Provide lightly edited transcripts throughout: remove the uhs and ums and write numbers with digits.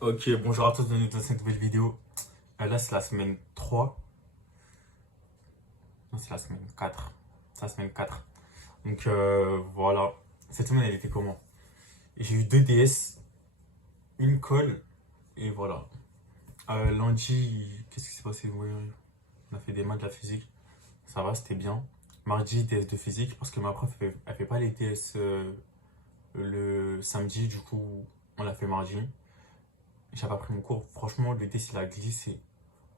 Ok, bonjour à tous, bienvenue dans cette nouvelle vidéo. Là, c'est la semaine 3. Non, c'est la semaine 4. C'est la semaine 4. Donc voilà. Cette semaine, elle était comment? J'ai eu 2 DS, une colle, et voilà. Lundi, qu'est-ce qui s'est passé? Oui, on a fait des maths de la physique. Ça va, c'était bien. Mardi, DS de physique, parce que ma prof, elle fait pas les DS le samedi, du coup, on l'a fait mardi. J'avais appris mon cours. Franchement, le DS, il a glissé.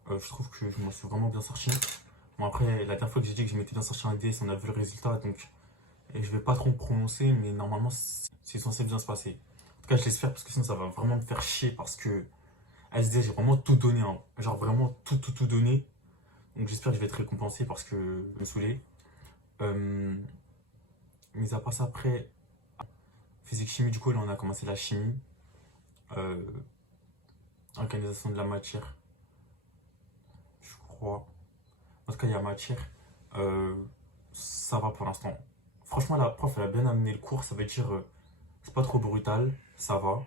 Je trouve que je m'en suis vraiment bien sorti. Bon, après, la dernière fois que j'ai dit que je m'étais bien sorti un DS, on a vu le résultat, donc et je vais pas trop me prononcer, mais normalement, c'est censé bien se passer. En tout cas, je l'espère parce que sinon, ça va vraiment me faire chier parce que SD, j'ai vraiment tout donné, hein. Genre vraiment tout donné. Donc j'espère que je vais être récompensé parce que je me saoulais. Euh, mais à part ça, après, physique chimie, du coup, là, on a commencé la chimie, euh, organisation de la matière, je crois. En tout cas, il y a matière. Euh, Ça va pour l'instant. Franchement, la prof, elle a bien amené le cours. Ça veut dire, c'est pas trop brutal. Ça va.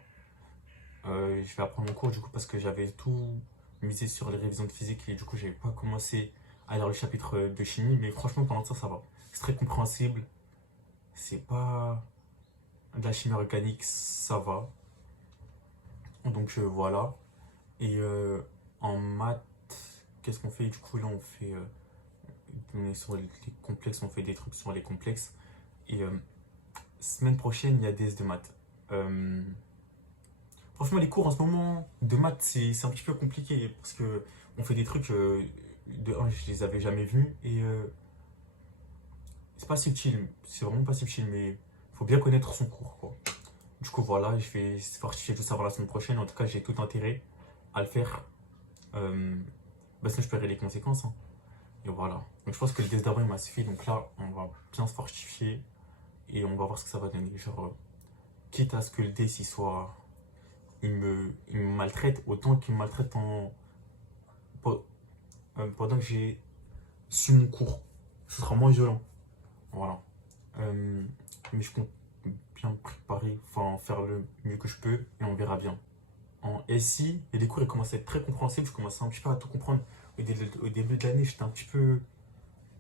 Je vais apprendre mon cours du coup parce que j'avais tout misé sur les révisions de physique et du coup, j'avais pas commencé à lire le chapitre de chimie. Mais franchement, pendant ça, ça va. C'est très compréhensible. C'est pas de la chimie organique. Ça va. Donc voilà. Et en maths, qu'est-ce qu'on fait? Du coup, là, on fait. On est sur les complexes, on fait des trucs sur les complexes. Et semaine prochaine, il y a des S de maths. Euh, Franchement, les cours en ce moment de maths, c'est un petit peu compliqué parce que on fait des trucs de un, je les avais jamais vus et c'est pas subtil, c'est vraiment pas subtil, mais il faut bien connaître son cours, quoi. Du coup, voilà, je vais fortifier tout ça pour la semaine prochaine. En tout cas, j'ai tout intérêt à le faire. Euh, Sinon, je paierai les conséquences, hein. Et voilà. Donc, je pense que le test d'avant, il m'a suffi. Donc là, on va bien se fortifier et on va voir ce que ça va donner. Genre, quitte à ce que le test il soit il me maltraite autant qu'il me maltraite pendant que j'ai su mon cours. Ce sera moins violent. Voilà. Euh, mais je compte bien me préparer, enfin faire le mieux que je peux et on verra bien. En SI, et les cours ils commencent à être très compréhensibles, je commençais un petit peu à tout comprendre. Au début de l'année, j'étais un petit peu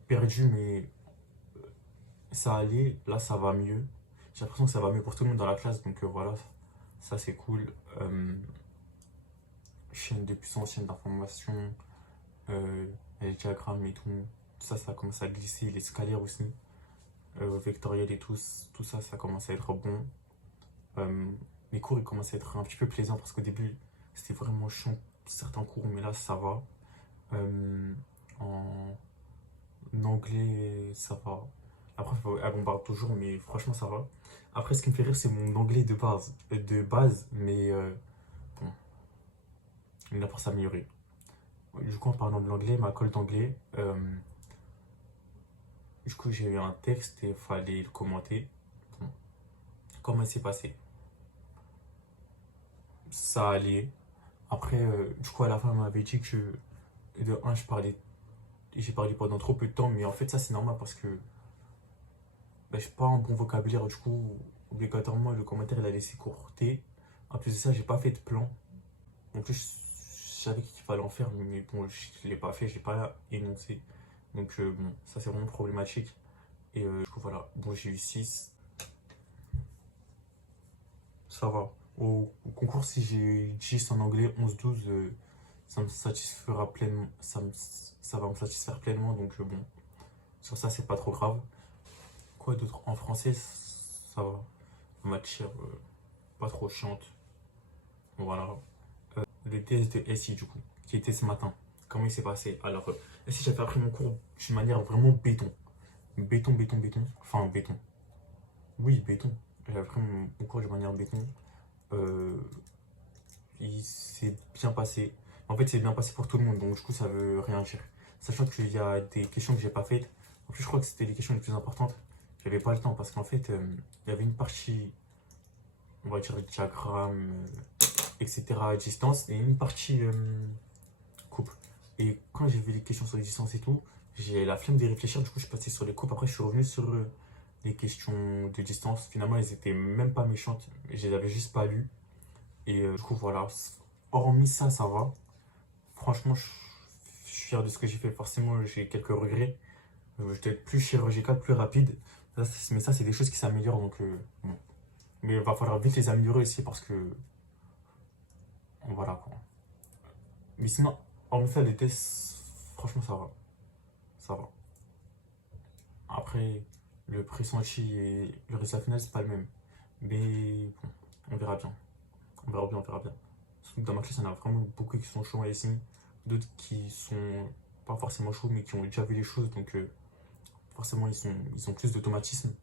perdu, mais ça allait. Là, ça va mieux. J'ai l'impression que ça va mieux pour tout le monde dans la classe, donc voilà, ça c'est cool. Chaîne de puissance, chaîne d'information, les diagrammes et tout. Tout ça, ça commence à glisser. Les scalaires aussi, vectoriels et tout ça, ça commence à être bon. Euh, les cours, ils commencent à être un petit peu plaisants parce qu'au début, c'était vraiment chiant certains cours, mais là, ça va. Euh, en anglais, ça va. Après, elle bombarde toujours, mais franchement, ça va. Après, ce qui me fait rire, c'est mon anglais de base. Mais bon, il a pour s'améliorer. Du coup, en parlant de l'anglais, ma colle d'anglais, du coup, j'ai eu un texte et il fallait le commenter. Bon, comment c'est passé? Ça allait. Après, du coup, à la fin, elle m'avait dit que de un, j'ai parlé pendant trop peu de temps, mais en fait, ça, c'est normal parce que j'ai pas un bon vocabulaire. Du coup, obligatoirement, le commentaire, il a laissé courter. En plus de ça, j'ai pas fait de plan. En plus, je savais qu'il fallait en faire, mais bon, je l'ai pas fait, je l'ai pas énoncé. Donc, bon, ça, c'est vraiment problématique. Et du coup, voilà. Bon, j'ai eu 6. Ça va. Au concours, si j'ai 10 en anglais, 11-12, ça me satisfera pleinement. Ça va me satisfaire pleinement. Donc, bon, sur ça, c'est pas trop grave. Quoi d'autre? En français, ça va. Matière pas trop chiante. Voilà. Le test de SI, du coup, qui était ce matin. Comment il s'est passé? Alors, SI, j'avais appris mon cours d'une manière vraiment béton. Béton. Enfin, béton. Oui, béton. J'avais appris mon cours d'une manière béton. Euh, il s'est bien passé. En fait, c'est bien passé pour tout le monde, donc du coup, ça veut rien dire. Sachant qu'il y a des questions que j'ai pas faites. En plus, je crois que c'était les questions les plus importantes. J'avais pas le temps parce qu'en fait, il y avait une partie, on va dire, diagramme, etc. à distance et une partie coupe. Et quand j'ai vu les questions sur les distances et tout, j'ai la flemme de réfléchir. Du coup, je suis passé sur les coupes. Après, je suis revenu sur les questions de distance. Finalement, elles étaient même pas méchantes. Je les avais juste pas lues. Et du coup, voilà. hormis ça, ça va. Franchement, je suis fier de ce que j'ai fait. Forcément, j'ai quelques regrets. Je dois être plus chirurgical, plus rapide. Mais ça, c'est des choses qui s'améliorent. Donc, bon. Mais il va falloir vite les améliorer aussi parce que. Voilà quoi. Mais sinon, hormis ça, les tests, franchement, ça va. Ça va. Après, le pressenti et le résultat final, c'est pas le même. Mais bon, on verra bien. On verra bien, on verra bien. Surtout que dans ma classe, il y en a vraiment beaucoup qui sont chauds en racing, d'autres qui sont pas forcément chauds, mais qui ont déjà vu les choses, donc forcément, ils ont plus d'automatisme.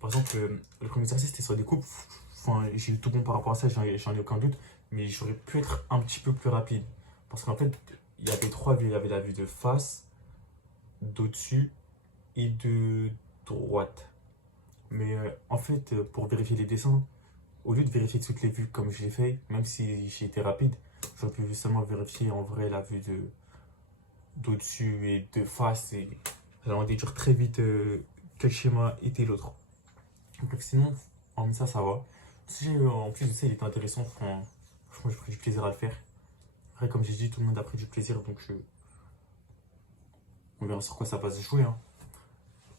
Par exemple, le premier exercice, c'était sur des coupes. Enfin, j'ai eu tout bon par rapport à ça, j'en ai aucun doute, mais j'aurais pu être un petit peu plus rapide. Parce qu'en fait, il y avait trois vues. Il y avait la vue de face, d'au-dessus et de droite. Mais en fait, pour vérifier les dessins, au lieu de vérifier toutes les vues comme je l'ai fait, même si j'ai été rapide, j'aurais pu seulement vérifier en vrai la vue d'au-dessus et de face. Et j'allais déduire très vite quel schéma était l'autre. Donc sinon, hormis ça, ça va. En plus de ça, il était intéressant. Enfin, franchement, j'ai pris du plaisir à le faire. Après, comme j'ai dit, tout le monde a pris du plaisir, donc on verra sur quoi ça va se jouer. Hein.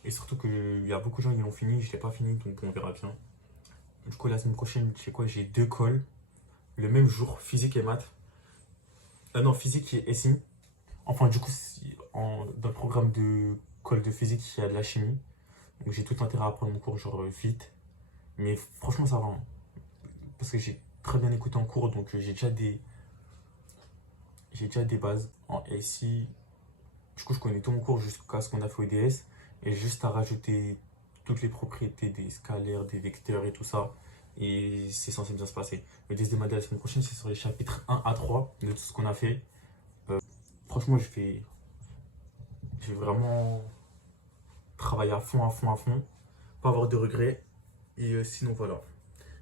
Et surtout qu'il y a beaucoup de gens qui l'ont fini, je l'ai pas fini, donc on verra bien. Du coup, la semaine prochaine, je sais quoi, j'ai deux calls. Le même jour, physique et maths. Non, physique et SI. Enfin, du coup, dans le programme de call de physique, il y a de la chimie. Donc j'ai tout intérêt à apprendre mon cours, genre vite. Mais franchement, ça va. Hein. Parce que j'ai très bien écouté en cours, donc j'ai déjà des bases en SI. Du coup, je connais tout mon cours jusqu'à ce qu'on a fait au DS. Et juste à rajouter toutes les propriétés des scalaires, des vecteurs et tout ça. Et c'est censé bien se passer. Le test de maths de la semaine prochaine, c'est sur les chapitres 1 à 3 de tout ce qu'on a fait. Franchement, je vais vraiment travailler à fond, à fond, à fond. Pas avoir de regrets. Et sinon, voilà.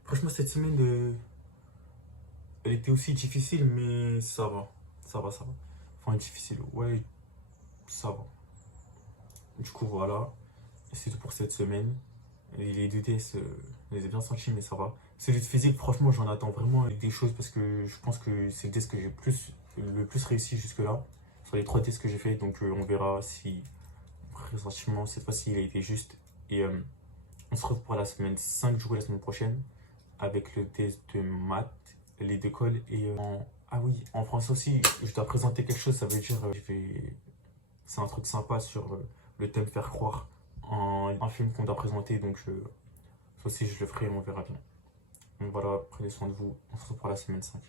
Franchement, cette semaine, elle était aussi difficile, mais ça va. Ça va, ça va. Enfin, difficile, ouais, ça va. Du coup, voilà. C'est tout pour cette semaine. Et les deux tests, je les ai bien sentis, mais ça va. Celui de physique, franchement, j'en attends vraiment des choses parce que je pense que c'est le test que j'ai le plus réussi jusque-là. Sur les trois tests que j'ai fait, donc on verra si, pressentiment, cette fois-ci, il a été juste. Et on se retrouve pour la semaine 5 du coup, la semaine prochaine, avec le test de maths, les deux cols. Et ah oui, en français aussi, je dois présenter quelque chose, ça veut dire, c'est un truc sympa sur le thème faire croire en un film qu'on doit présenter, donc ça aussi je le ferai, on verra bien. Donc voilà, prenez soin de vous, on se retrouve pour la semaine 5.